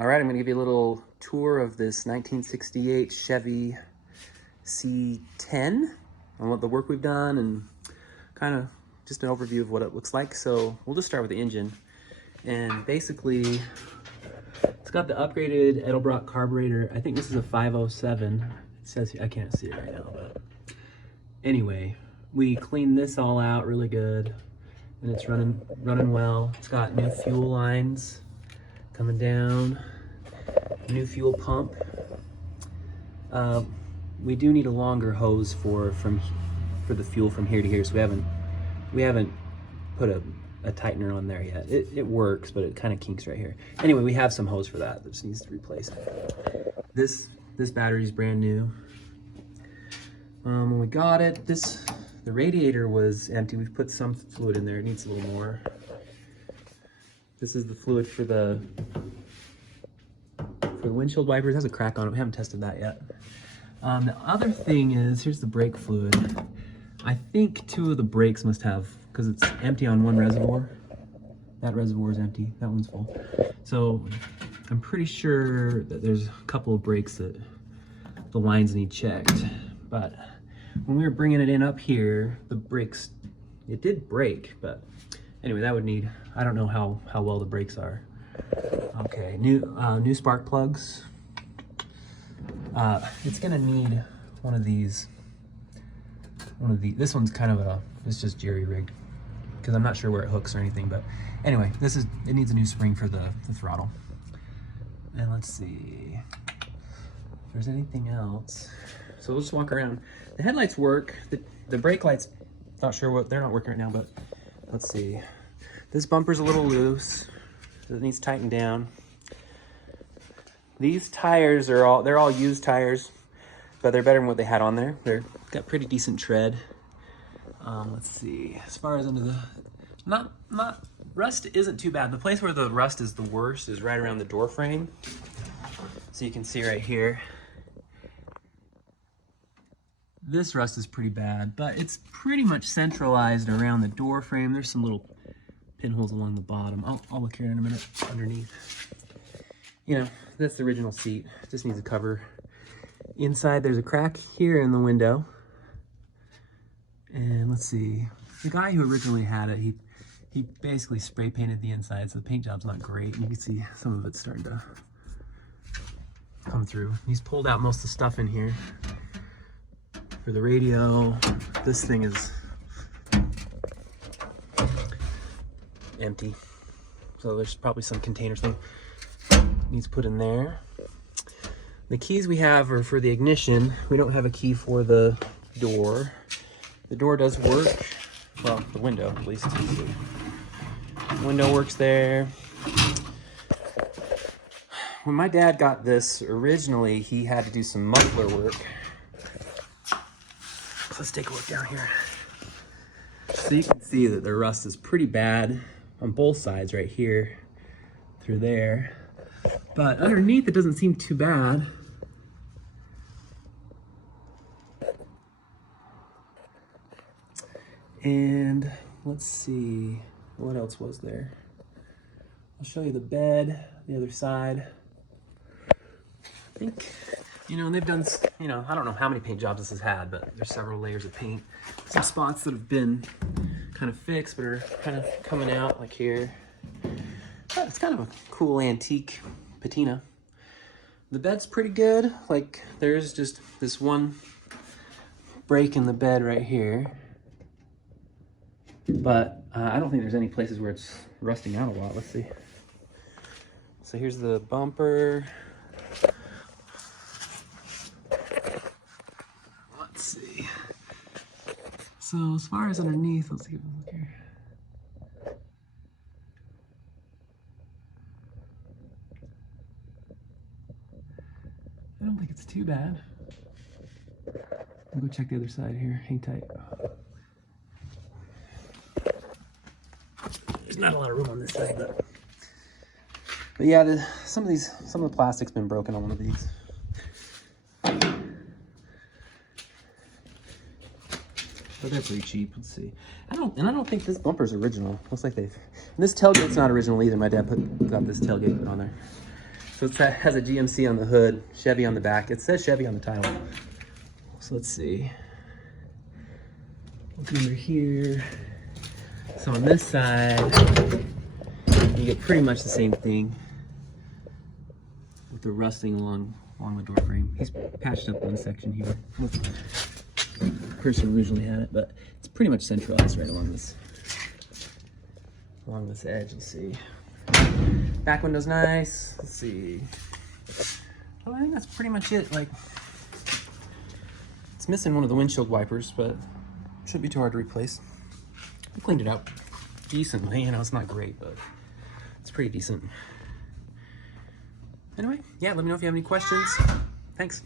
All right, I'm gonna give you a little tour of this 1968 Chevy C10 and what the work we've done and kind of just an overview of what it looks like. So we'll just start with the engine. And basically, it's got the upgraded Edelbrock carburetor. I think this is a 507. It says, I can't see it right now, but anyway, we cleaned this all out really good and it's running well. It's got new fuel lines coming down, new fuel pump. We do need a longer hose for the fuel from here to here, so we haven't put a tightener on there yet. It works, but it kind of kinks right here. Anyway, we have some hose for that just needs to be replaced. This battery's brand new. When we got it, the radiator was empty. We've put some fluid in there. It needs a little more. This is the fluid for the windshield wipers. It has a crack on it. We haven't tested that yet. The other thing is, here's the brake fluid. I think 2 of the brakes must have, because it's empty on one reservoir. That reservoir is empty. That one's full. So I'm pretty sure that there's a couple of brakes that the lines need checked. But when we were bringing it in up here, the brakes, it did break, but anyway, that would need, I don't know how well the brakes are. Okay, new spark plugs. It's gonna need one of these. This one's kind of it's just jerry-rigged because I'm not sure where it hooks or anything, but anyway, it needs a new spring for the throttle. And let's see if there's anything else. So let's walk around. The headlights work. The brake lights, not sure what, they're not working right now, but let's see. This bumper's a little loose, so it needs tightened down. These tires they're all used tires, but they're better than what they had on there. They're got pretty decent tread. Let's see. As far as under the, not rust isn't too bad. The place where the rust is the worst is right around the door frame. So you can see right here. This rust is pretty bad, but it's pretty much centralized around the door frame. There's some little pinholes along the bottom. I'll look here in a minute underneath. You know, that's the original seat. It just needs a cover. Inside, there's a crack here in the window. And let's see. The guy who originally had it, he basically spray painted the inside, so the paint job's not great. You can see some of it's starting to come through. He's pulled out most of the stuff in here. For the radio, this thing is empty. So there's probably some container thing needs put in there. The keys we have are for the ignition. We don't have a key for the door. The door does work. Well, the window at least. The window works there. When my dad got this originally, he had to do some muffler work. Let's take a look down here. So you can see that the rust is pretty bad on both sides right here through there. But underneath it doesn't seem too bad. And let's see, what else was there? I'll show you the bed, the other side. I think, you know, they've done, you know, I don't know how many paint jobs this has had, but there's several layers of paint. Some spots that have been kind of fixed, but are kind of coming out, like here. But it's kind of a cool antique patina. The bed's pretty good. Like, there's just this one break in the bed right here. But I don't think there's any places where it's rusting out a lot. Let's see. So here's the bumper. Let's see. So as far as underneath, let's give a look here. I don't think it's too bad. I'll go check the other side here. Hang tight. There's not a lot of room on this side, but yeah, some of the plastic's been broken on one of these. But they're pretty cheap. Let's see. I don't think this bumper's original. Looks like this tailgate's not original either. My dad got this tailgate on there. So it has a GMC on the hood, Chevy on the back. It says Chevy on the title. So let's see. Look under here. So on this side, you get pretty much the same thing with the rusting along the door frame. He's patched up one section here. The person originally had it, but it's pretty much centralized right along this edge. Let's see. Back window's nice. Let's see. Well, I think that's pretty much it. Like, it's missing one of the windshield wipers, but it shouldn't be too hard to replace. I cleaned it out decently. You know, it's not great, but it's pretty decent. Anyway, yeah, let me know if you have any questions. Thanks.